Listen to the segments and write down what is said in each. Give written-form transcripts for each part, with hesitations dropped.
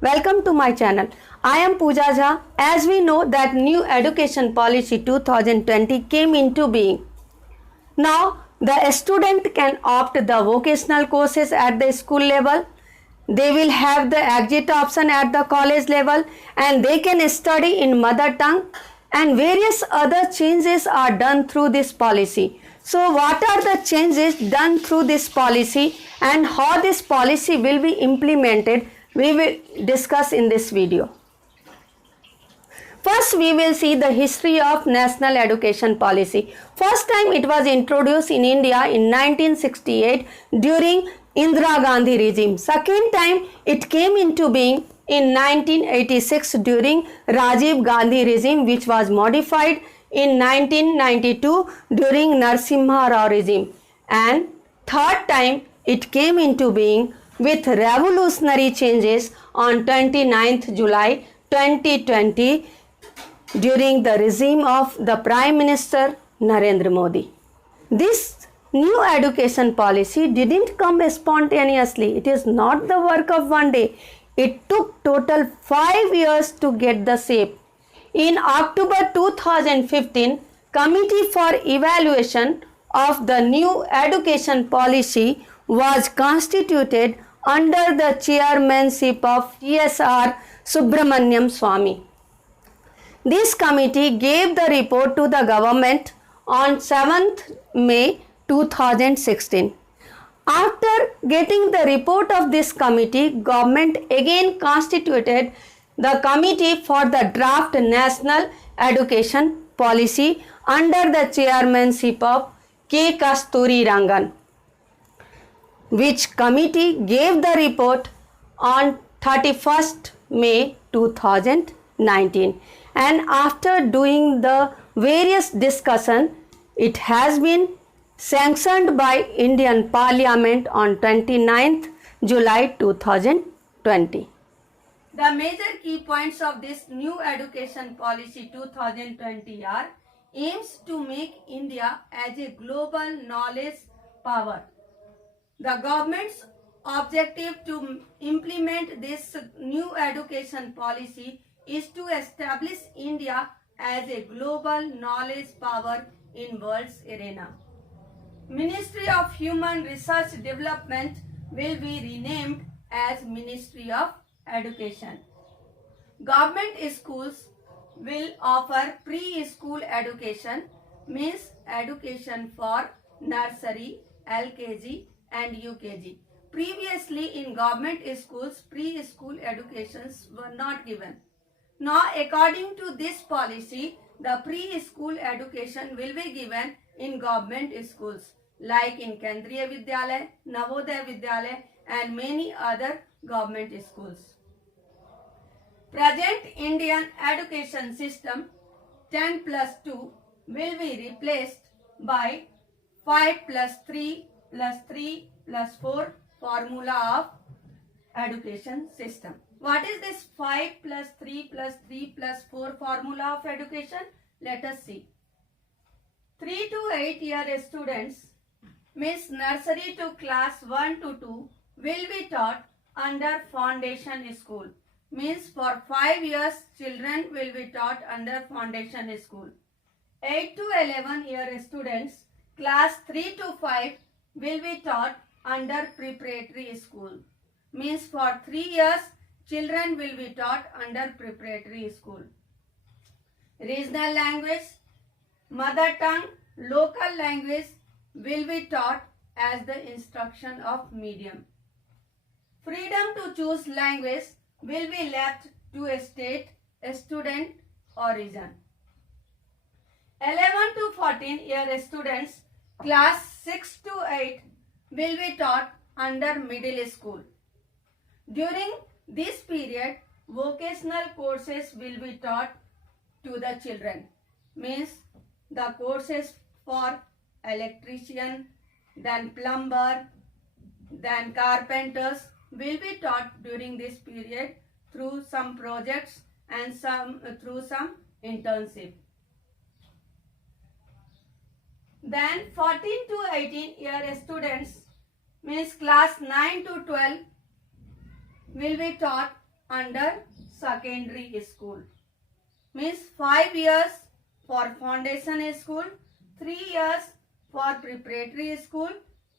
Welcome to my channel. I am Pooja Jha. As we know that new education policy 2020 came into being. Now the student can opt the vocational courses at the school level. They will have the exit option at the college level and they can study in mother tongue and various other changes are done through this policy. So what are the changes done through this policy and how this policy will be implemented, we will discuss in this video. First, we will see the history of National Education Policy. First time it was introduced in India in 1968 during Indira Gandhi regime. Second time it came into being in 1986 during Rajiv Gandhi regime, which was modified in 1992 during Narasimha Rao regime. And third time it came into being with revolutionary changes on 29th July 2020 during the regime of the Prime Minister Narendra Modi. This new education policy didn't come spontaneously. It is not the work of one day. It took total 5 years to get the shape. In October 2015, Committee for Evaluation of the new education policy was constituted under the chairmanship of TSR Subramaniam Swamy. This committee gave the report to the government on 7th May 2016. After getting the report of this committee, government again constituted the committee for the draft National Education Policy under the chairmanship of K. Kasturi Rangan, which committee gave the report on 31st May 2019. And after doing the various discussion, it has been sanctioned by Indian Parliament on 29th July 2020. The major key points of this new education policy 2020 are aims to make India as a global knowledge power. The government's objective to implement this new education policy is to establish India as a global knowledge power in world's arena. Ministry of Human Research Development will be renamed as Ministry of Education. Government schools will offer pre-school education, means education for nursery, LKG and UKG. Previously in government schools, preschool educations were not given. Now, according to this policy, the preschool education will be given in government schools like in Kendriya Vidyalaya, Navodaya Vidyalaya and many other government schools. Present Indian education system 10 plus 2 will be replaced by 5 plus 3 plus 3 plus 4 formula of education system. What is this 5 plus 3 plus 3 plus 4 formula of education? Let us see. 3 to 8 year students, means nursery to class 1 to 2, will be taught under foundation school. Means for 5 years children will be taught under foundation school. 8 to 11 year students, class 3 to 5, will be taught under preparatory school. Means for 3 years children will be taught under preparatory school. Regional language, mother tongue, local language will be taught as the instruction of medium. Freedom to choose language will be left to a state, a student origin. 11 to 14 year students, class 6 to 8, will be taught under middle school. During this period, vocational courses will be taught to the children. Means the courses for electrician, then plumber, then carpenters will be taught during this period through some projects and through some internship. Then 14 to 18 year students, means class 9 to 12, will be taught under secondary school. Means 5 years for foundation school, 3 years for preparatory school,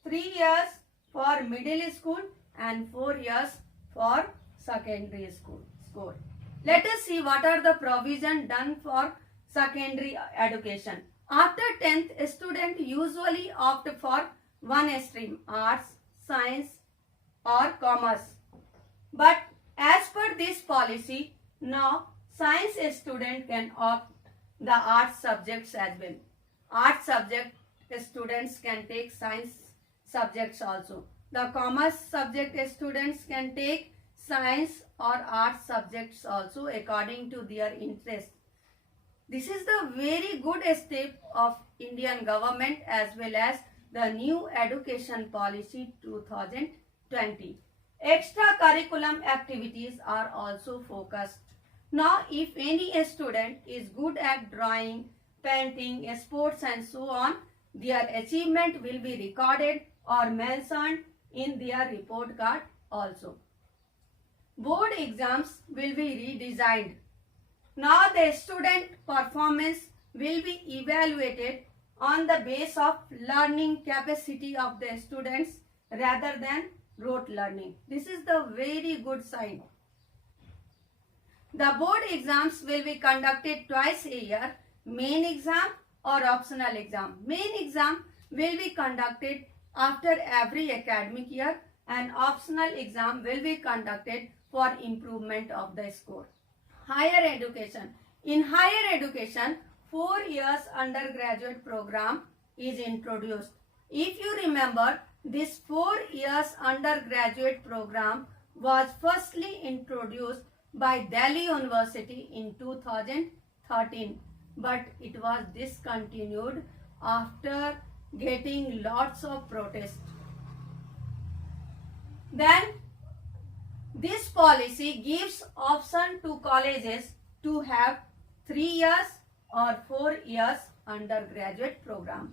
3 years for middle school and 4 years for secondary school. Let us see what are the provision done for secondary education. After 10th, a student usually opt for one stream, arts, science or commerce. But as per this policy, now science student can opt the arts subjects as well. Arts subject students can take science subjects also. The commerce subject students can take science or arts subjects also according to their interest. This is the very good step of Indian government as well as the new education policy 2020. Extra curriculum activities are also focused. Now if any student is good at drawing, painting, sports and so on, their achievement will be recorded or mentioned in their report card also. Board exams will be redesigned. Now the student performance will be evaluated on the basis of learning capacity of the students rather than rote learning. This is the very good sign. The board exams will be conducted twice a year, main exam or optional exam. Main exam will be conducted after every academic year and optional exam will be conducted for improvement of the score. Higher education. In higher education, 4 years undergraduate program is introduced. If you remember, this 4 years undergraduate program was firstly introduced by Delhi University in 2013, but it was discontinued after getting lots of protests. Then this policy gives option to colleges to have 3 years or 4 years undergraduate program.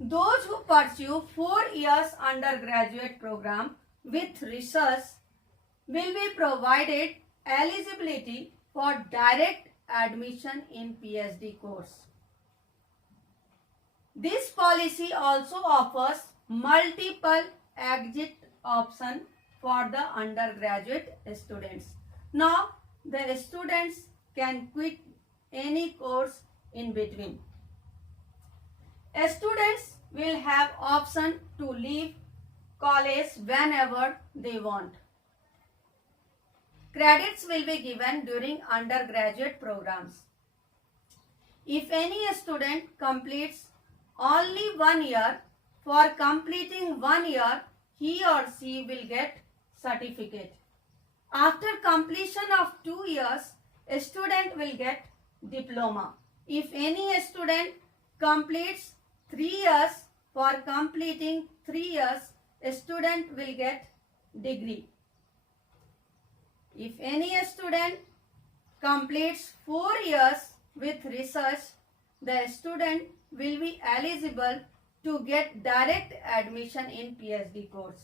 Those who pursue 4 years undergraduate program with research will be provided eligibility for direct admission in PhD course. This policy also offers multiple exit option for the undergraduate students. Now the students can quit any course in between. Students will have option to leave college whenever they want. Credits will be given during undergraduate programs. If any student completes only 1 year, for completing 1 year, he or she will get certificate. After completion of 2 years, a student will get diploma. If any student completes 3 years, for completing 3 years, a student will get degree. If any student completes 4 years with research, the student will be eligible to get direct admission in PhD course.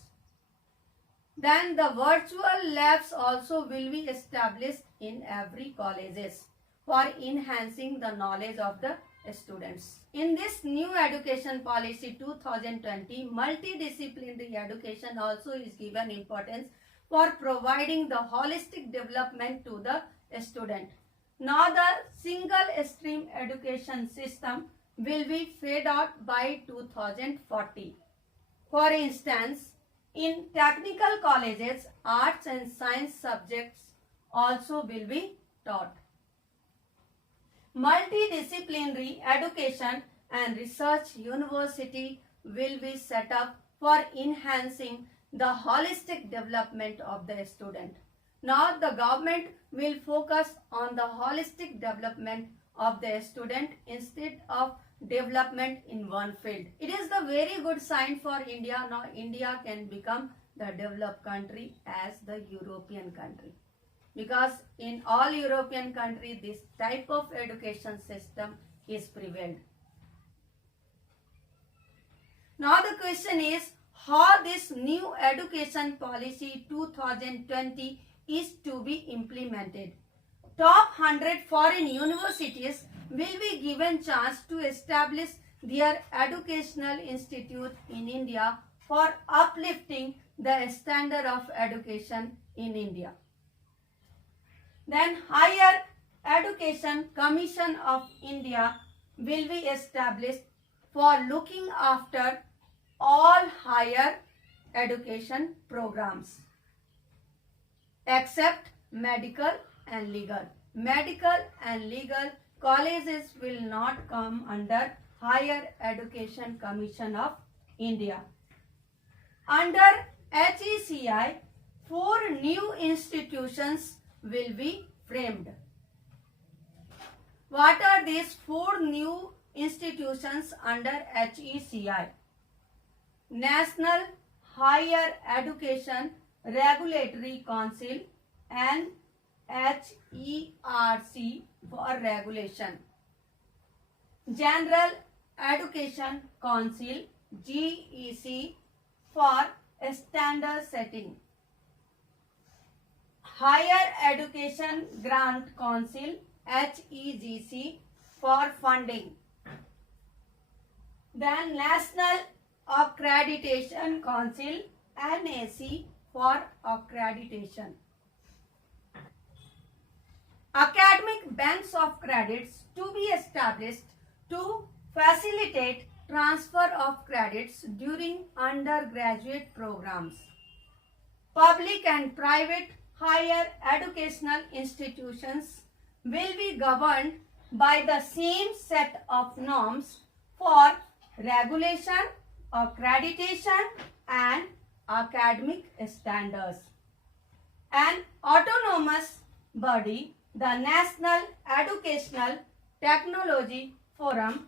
Then the virtual labs also will be established in every colleges for enhancing the knowledge of the students. In this new education policy 2020, multidisciplinary education also is given importance for providing the holistic development to the student. Now the single stream education system will be fade out by 2040. For instance, in technical colleges, arts and science subjects also will be taught. Multidisciplinary education and research university will be set up for enhancing the holistic development of the student. Now the government will focus on the holistic development of the student instead of development in one field. It is the very good sign for India. Now India can become the developed country as the European country, because in all European countries this type of education system is prevailed. Now the question is, how this new education policy 2020 is to be implemented. Top 100 foreign universities will be given chance to establish their educational institute in India for uplifting the standard of education in India. Then Higher Education Commission of India will be established for looking after all higher education programs except medical and legal. Medical and legal colleges will not come under Higher Education Commission of India. Under HECI, 4 new institutions will be framed. What are these 4 new institutions under HECI? National Higher Education Regulatory Council and HERC for regulation. General Education Council GEC for standard setting. Higher Education Grant Council HEGC for funding. Then National Accreditation Council NAC for accreditation. Academic banks of credits to be established to facilitate transfer of credits during undergraduate programs. Public and private higher educational institutions will be governed by the same set of norms for regulation, accreditation and academic standards. An autonomous body, the National Educational Technology Forum,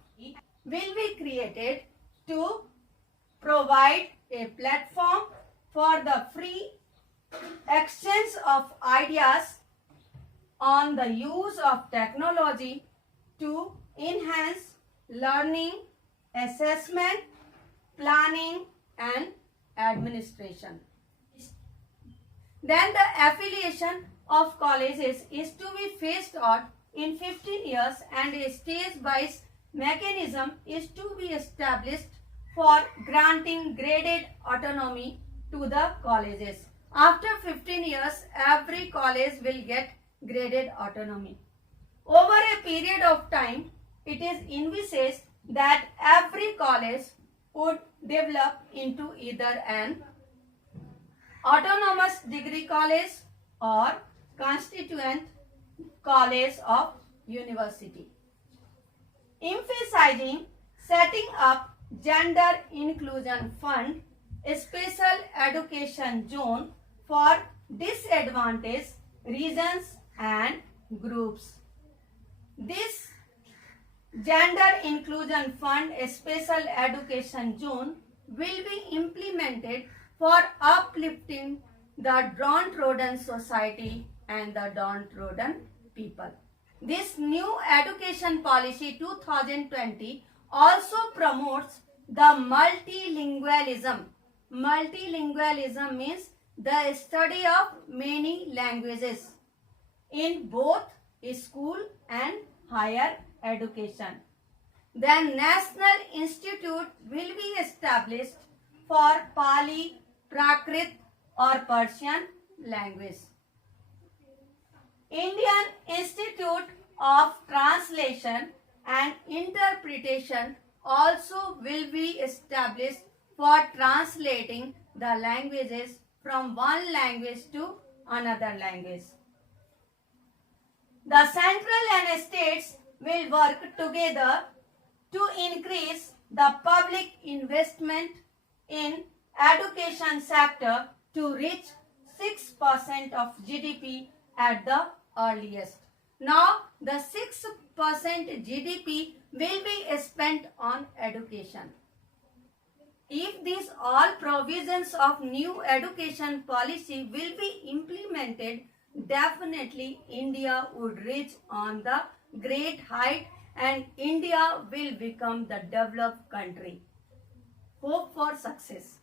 will be created to provide a platform for the free exchange of ideas on the use of technology to enhance learning, assessment, planning and administration. Then the affiliation of colleges is to be phased out in 15 years and a stage-wise mechanism is to be established for granting graded autonomy to the colleges. After 15 years, every college will get graded autonomy. Over a period of time, it is envisaged that every college would develop into either an autonomous degree college or constituent college of university. Emphasizing setting up gender inclusion fund, a special education zone for disadvantaged regions and groups. This gender inclusion fund, a special education zone, will be implemented for uplifting the downtrodden society and the downtrodden people. This new education policy 2020 also promotes the multilingualism. Multilingualism means the study of many languages in both school and higher education. Then National Institute will be established for Pali, Prakrit or Persian language. Indian Institute of Translation and Interpretation also will be established for translating the languages from one language to another language. The central and states will work together to increase the public investment in education sector to reach 6% of GDP at the earliest. Now, the 6% GDP will be spent on education. If these all provisions of new education policy will be implemented, definitely India would reach on the great height and India will become the developed country. Hope for success.